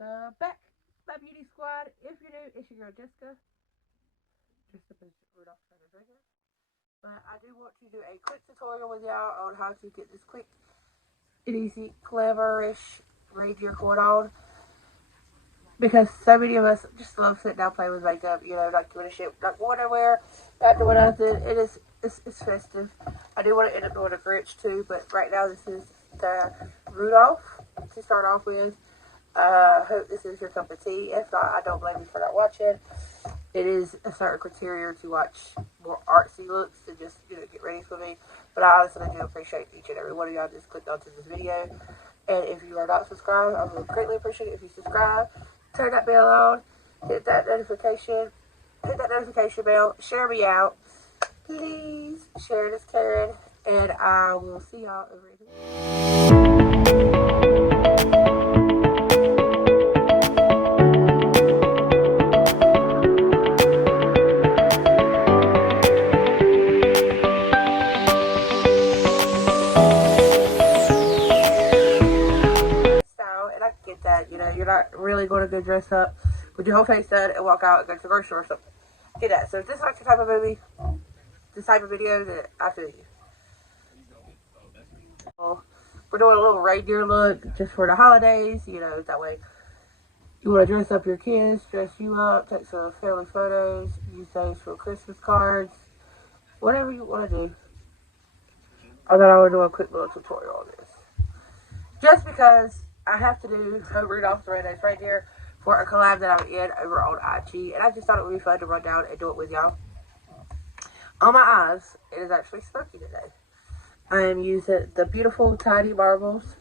Welcome back, my beauty squad. If you're new, it's your girl Jessica. Just a Rudolph right here. But I do want to do a quick tutorial with y'all on how to get this quick and easy, cleverish reindeer going on. Because so many of us just love sitting down playing with makeup, you know, not giving a shit, not going anywhere, not doing nothing. It's festive. I do want to end up doing a Grinch too, but right now this is the Rudolph to start off with. Hope this is your cup of tea. If not, I don't blame you for not watching. It is a certain criteria to watch more artsy looks to just, you know, get ready for me. But I honestly do appreciate each and every one of y'all just clicked onto this video. And if you are not subscribed, I would greatly appreciate it if you subscribe. Turn that bell on. Hit that notification bell. Share me out. Please share this, Karen. And I will see y'all over here. You know, you're not really going to go dress up with your whole face done and walk out and go to the grocery store or something. Get that. So if this is like the type of movie, this type of video, then I feel you. So we're doing a little reindeer look just for the holidays. You know, that way you want to dress up your kids, dress you up, take some family photos, use those for Christmas cards, whatever you want to do. I thought I would do a quick little tutorial on this. Just because I have to do Rudolph's Red-Nosed Reindeer for a collab that I'm in over on IG, and I just thought it would be fun to run down and do it with y'all. On my eyes, it is actually smoky today. I am using the beautiful Tiny Marbles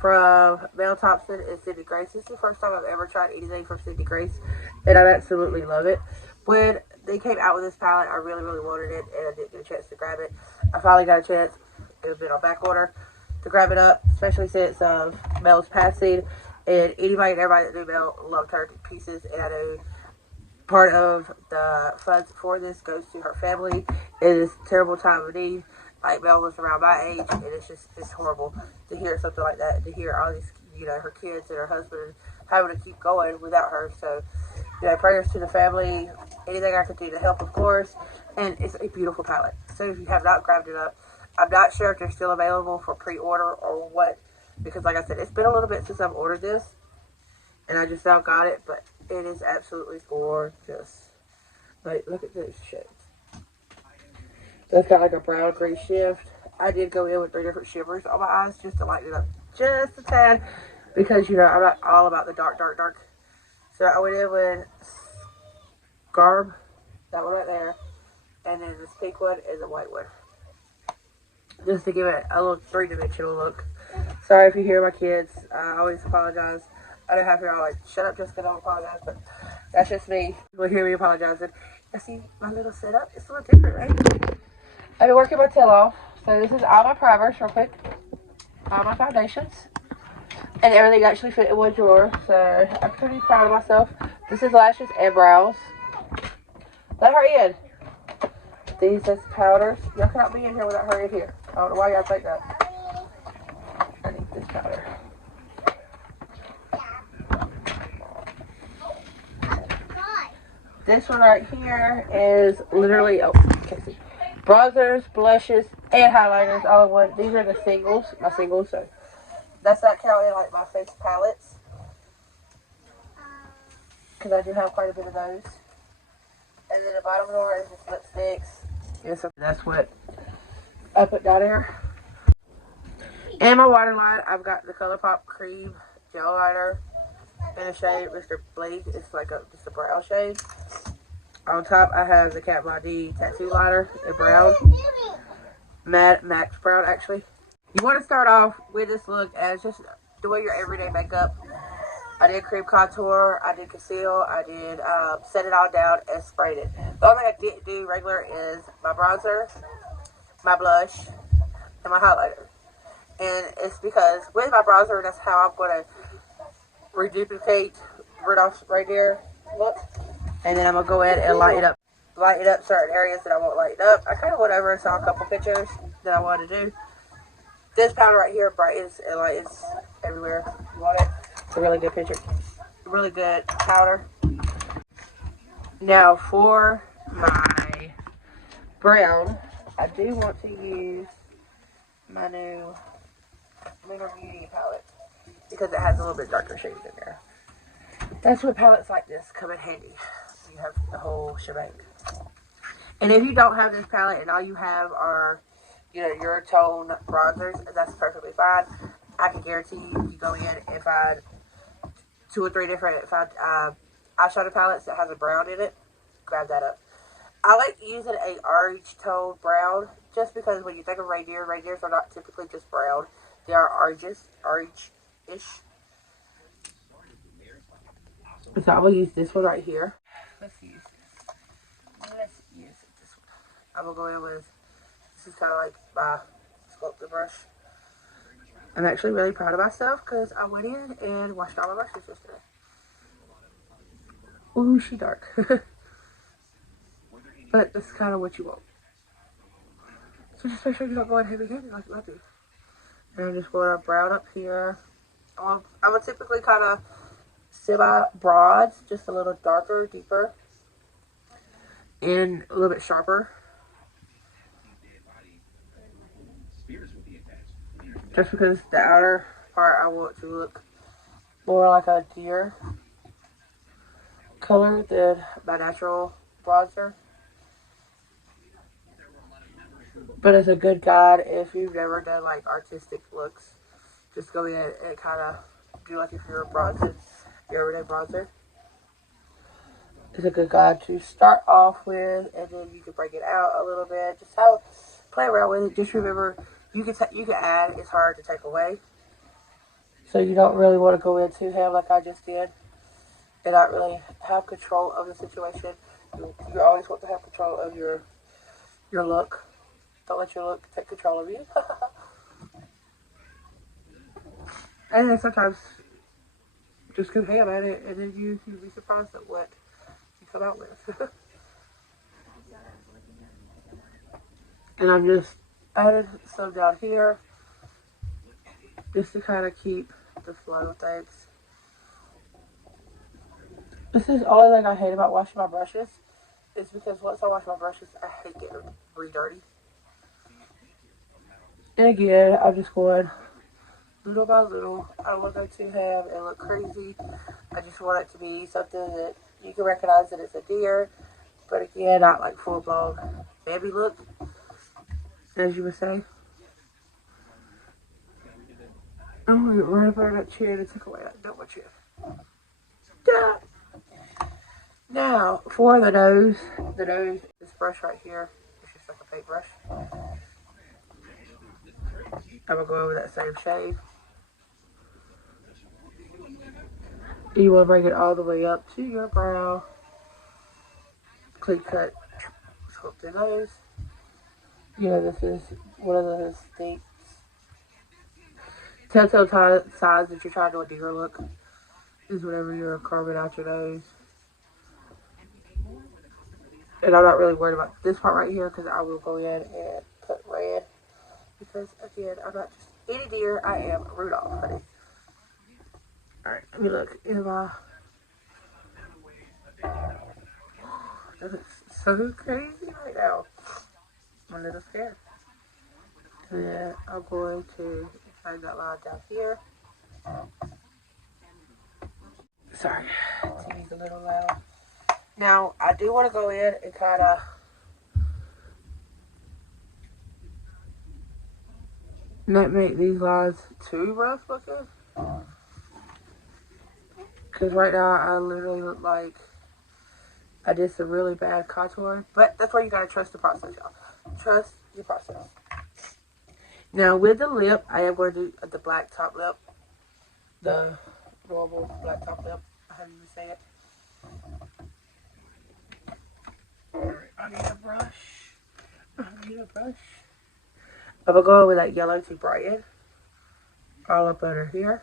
from Mel Thompson and Cindy Grace. This is the first time I've ever tried anything from Cindy Grace, and I absolutely love it. When they came out with this palette, I really wanted it, and I didn't get a chance to grab it. I finally got a chance. It had been on back order to grab it up, especially since Mel's passing, and anybody and everybody that knew Mel loved her to pieces, and I know part of the funds for this goes to her family in this terrible time of need. Like, Mel was around my age, and it's horrible to hear something like that, to hear all these, you know, her kids and her husband having to keep going without her. So, you know, prayers to the family, anything I could do to help, of course, and it's a beautiful palette. So if you have not grabbed it up, I'm not sure if they're still available for pre-order or what, because like I said, it's been a little bit since I've ordered this, and I just now got it, but it is absolutely gorgeous. Like, look at those shades. That's got like a brown gray shift. I did go in with 3 different shimmers on my eyes just to lighten it up just a tad, because, you know, I'm not all about the dark. So I went in with Garb, that one right there, and then this pink one and the white one, just to give it a little 3-dimensional look. Sorry if you hear my kids. I always apologize. I don't have to hear all like, shut up, Jessica, don't apologize, but that's just me. You'll hear me apologizing. I see my little setup. It's a little different, right? I've been working my tail off. So this is all my primers, real quick. All my foundations. And everything actually fit in one drawer. So I'm pretty proud of myself. This is lashes and brows. Let her in. These is powders. Y'all cannot be in here without her in here. I don't know why y'all think that. I need this powder. This one right here is literally, oh, can't see. Bronzers, blushes, and highlighters all in one. These are the singles, my singles, so that's not counting like my face palettes, because I do have quite a bit of those. And then the bottom drawer is just lipsticks. Yes, that's what I put down there. And my waterline, I've got the ColourPop Cream Gel Liner in the shade Mr. Blade. It's like just a brown shade. On top, I have the Kat Von D Tattoo Liner in brown. Max Brown, actually. You want to start off with this look as just doing your everyday makeup. I did cream contour, I did conceal, I did set it all down and sprayed it. The only thing I didn't do regular is my bronzer, my blush, and my highlighter. And it's because with my bronzer, that's how I'm going to reduplicate Rudolph's Reindeer look. And then I'm going to go ahead and lighten up certain areas that I won't lighten up. I kind of went over and saw a couple pictures that I wanted to do. This powder right here brightens and lightens everywhere you want it. It's a really good picture. really good powder. Now for my brown, I do want to use my new WINKLERRYBEAUTY palette because it has a little bit darker shades in there. That's what palettes like this come in handy. You have the whole shebang. And if you don't have this palette and all you have are, you know, your tone bronzers, that's perfectly fine. I can guarantee you go in and find 2 or 3 different eyeshadow palettes that has a brown in it. Grab that up. I like using a orange tone brown just because when you think of reindeer, reindeers are not typically just brown. They are orange-ish. So I will use this one right here. Let's use this. Let's use this one. I'm going to go in with, this is kind of like my sculptor brush. I'm actually really proud of myself because I went in and washed all my brushes yesterday. Ooh, she dark. But that's kind of what you want. So just make sure you don't go in heavy-handed like I do. And I'm just going to brown up here. I'm going to typically kind of semi-broads, just a little darker, deeper, and a little bit sharper. Just because the outer part I want to look more like a deer color than my natural bronzer. But it's a good guide if you've never done like artistic looks. Just go in and kind of do like if you're bronzing, your everyday bronzer. It's a good guide to start off with, and then you can break it out a little bit. Just play around with it. Just remember, you can add. It's hard to take away. So you don't really want to go in too heavy like I just did, and not really have control of the situation. You always want to have control of your look. Don't let your look take control of you. And then sometimes just go ham at it, and then you'll be surprised at what you come out with. And I'm just adding some down here just to kind of keep the flow of things. This is the only thing I hate about washing my brushes. Is because once I wash my brushes, I hate getting re-dirty. And again, I'm just going little by little. I don't want to go too ham and look crazy. I just want it to be something that you can recognize that it's a deer. But again, not like full-blown baby look, as you would say. I'm going to get right up under that chin and take away that double chin. Yeah. Now, for the nose, this brush right here, it's just like a paintbrush. I'm going to go over that same shade. You want to bring it all the way up to your brow. Clean cut, sculpt your nose. You know, this is one of those things. Telltale signs that you're trying to do a deer look is whenever you're carving out your nose. And I'm not really worried about this part right here because I will go in and put red. Because again, I'm not just any deer, I am Rudolph, honey. Alright, let me look in my... That looks so crazy right now. I'm a little scared. And then I'm going to find that line down here. Sorry, TV's a little loud. Now, I do want to go in and kind of not make these lines too rough looking. Because right now, I literally look like I did some really bad contour. But that's why you got to trust the process, y'all. Trust your process. Now, with the lip, I am going to do the black top lip. The normal black top lip, however you say it. Alright, I need a brush. I'm going to go with that yellow to brighten. All up under here.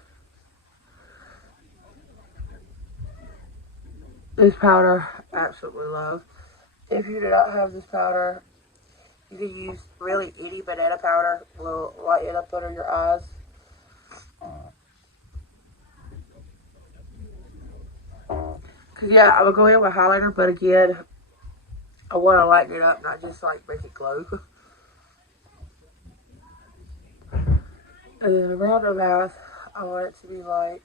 This powder, absolutely love. If you do not have this powder, you can use really any banana powder. A little light it up under your eyes. Cause yeah, I would go in with highlighter, but again, I want to lighten it up, not just like make it glow. And then around the mouth, I want it to be light.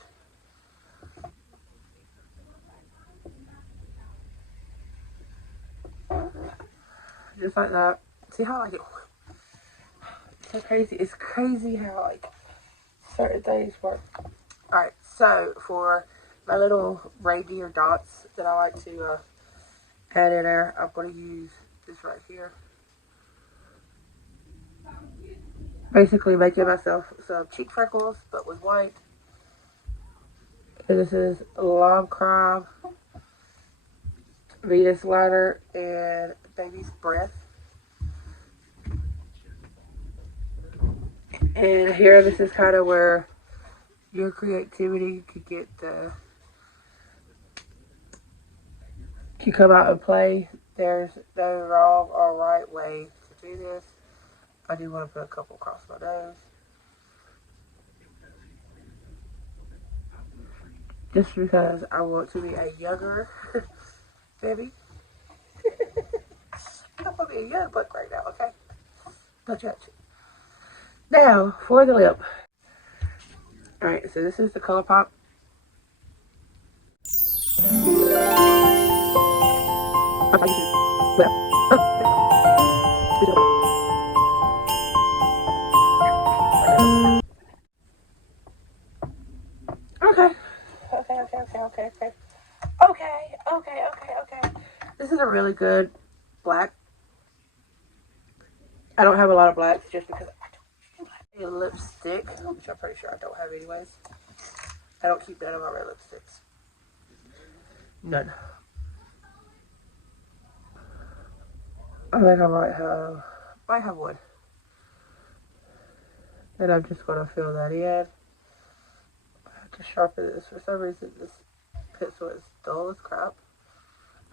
Just like that. See how like it's so crazy. It's crazy how like certain things work. Alright, so for my little reindeer dots that I like to add in there, I'm going to use this right here. Basically making myself some cheek freckles, but with white. And this is Lime Crime, Venus Liner, and Baby's Breath. And here, this is kind of where your creativity could get can come out and play. There's no wrong or right way to do this. I do want to put a couple across my nose. Just because I want to be a younger baby. I'm going to be a young book right now, okay? Don't judge. Now, for the lip. Alright, so this is the ColourPop. Okay. This is a really good black. I don't have a lot of blacks just because I don't have a lipstick, which I'm pretty sure I don't have anyways. I don't keep none of my red lipsticks. None. I think I might have one. And I'm just going to fill that in. I have to sharpen this. For some reason, this pencil is dull as crap.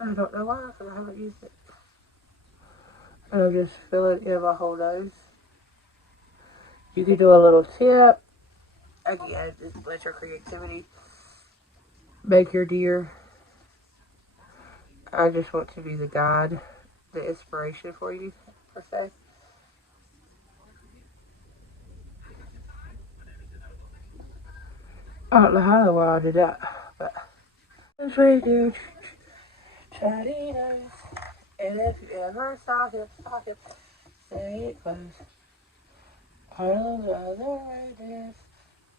I don't know why, because I haven't used it. And I'm just filling in my whole nose. You can do a little tip. Again, just let your creativity make your deer. I just want to be the guide, the inspiration for you, per se. I don't know how well I did that, but it's right there. Charitos. And if you ever saw him, say it close. All of the other reindeers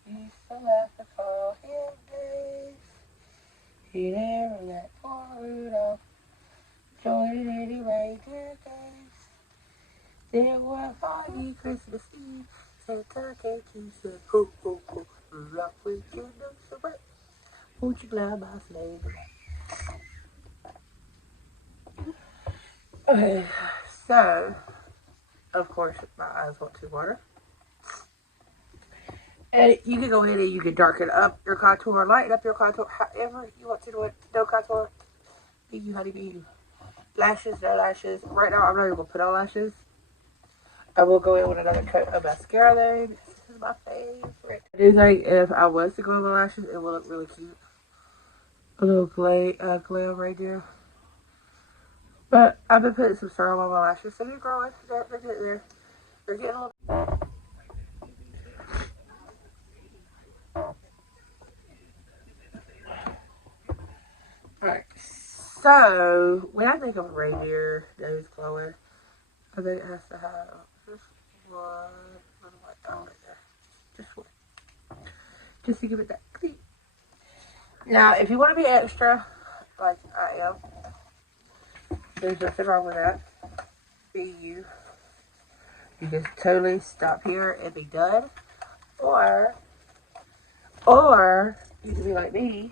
used to laugh and call him Dave. He never let poor Rudolph join any reindeer games. Then one foggy Christmas Eve, Santa came to say, ho, ho, ho, Rudolph with your nose so bright, won't you glide my sleigh? Okay, so, of course, my eyes want to water. And you can go in and you can darken up your contour, lighten up your contour, however you want to do it. No contour, be you, honey, be you. Lashes, no lashes. Right now, I'm not even going to put on lashes. I will go in with another coat of mascara though. This is my favorite. I do think if I was to go with lashes, it will look really cute. A little glam right there. But I've been putting some serum on my lashes, so they're growing. They're getting there. They're getting a little. Alright, so when I think of reindeer nose glowing, I think it has to have just one little white dot right there. Just one. Just to give it that clean. Now, if you want to be extra, like I am, there's nothing wrong with that. Be you. You can totally stop here and be done. Or you can be like me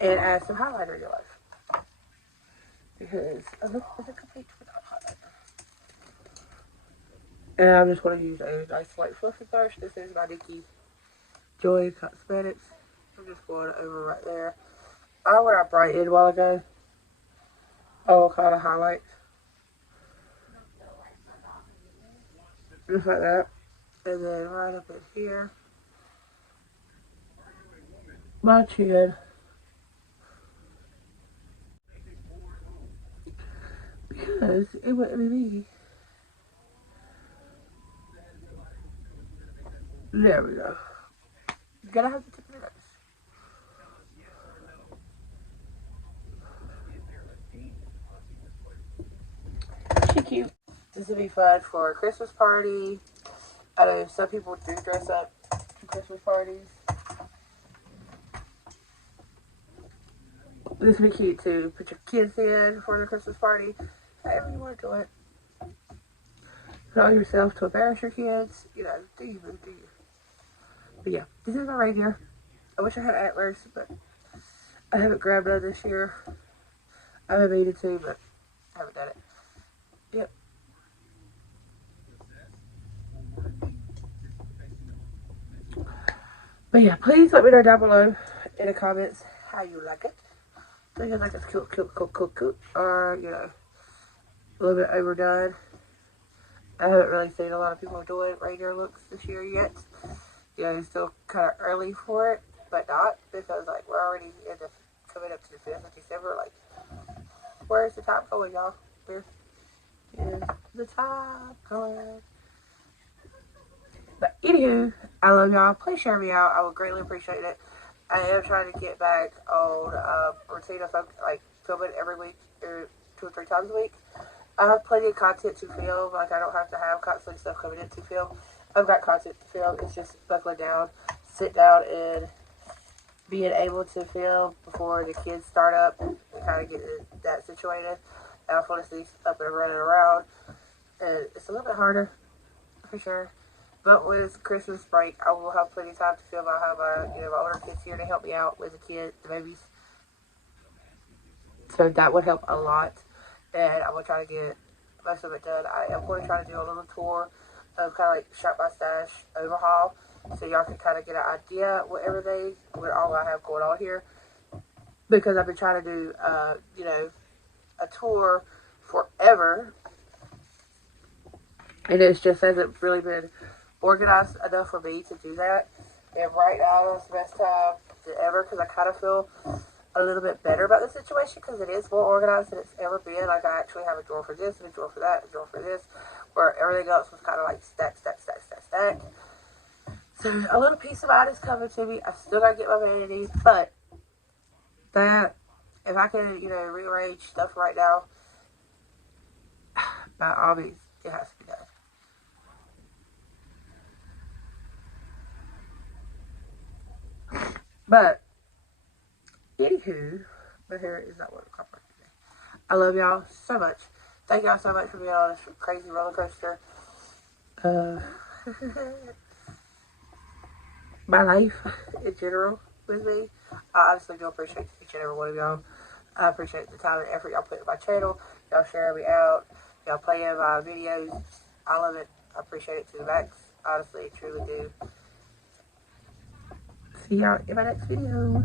and add some highlighter in your life. Because a look is a complete without highlighter. And I'm just going to use a nice light fluffy brush. This is my Nikki Joy Cosmetics. I'm just going over right there. Where I brightened a while ago. All kind of highlights. Just like that. And then right up in here. My chin. because it wouldn't be me. There we go. Gotta have the tip of the nose. She cute. This would be fun for a Christmas party. I know some people do dress up for Christmas parties. This would be cute to put your kids in for the Christmas party. However you want to do it. Allow yourself to embarrass your kids. You know, do you. But yeah, this is my reindeer. I wish I had antlers, but I haven't grabbed none this year. I haven't needed to, but I haven't done it. Yep. But yeah, please let me know down below in the comments how you like it. Do you like it's cute, or, you know, a little bit overdone? I haven't really seen a lot of people doing reindeer looks this year yet. You know, it's still kind of early for it, but not, because, like, we're already coming up to the 5th of December. Like, where's the time going, y'all? Where is the time going? But anywho, I love y'all. Please share me out. I would greatly appreciate it. I am trying to get back on routine of like filming every week, or 2 or 3 times a week. I have plenty of content to film. Like, I don't have to have constantly stuff coming in to film. I've got content to film. It's just buckling down, sit down, and being able to film before the kids start up and kind of get that situated. I want to see up and running around, and it's a little bit harder for sure. But with Christmas break, I will have plenty of time to film. I'll have my older kids here to help me out with the babies. So that would help a lot. And I'm going to try to get most of it done. I am going to try to do a little tour of kind of like Shop My Stash overhaul. So y'all can kind of get an idea what all I have going on here. Because I've been trying to do, a tour forever. And it just hasn't really been organized enough for me to do that. And right now is the best time ever, because I kind of feel a little bit better about the situation, because it is more organized than it's ever been. Like, I actually have a drawer for this, and a drawer for that, and a drawer for this, where everything else was kind of like stack. So a little peace of mind is coming to me. I still gotta get my vanity, but that, if I can, rearrange stuff right now, by all means, it has to be done. But, anywho, my hair is not working properly today. I love y'all so much. Thank y'all so much for being on this crazy roller coaster. My life in general with me. I honestly do appreciate each and every one of y'all. I appreciate the time and effort y'all put in my channel. Y'all share me out. Y'all play in my videos. I love it. I appreciate it to the max. Honestly, truly do. See y'all in my next video.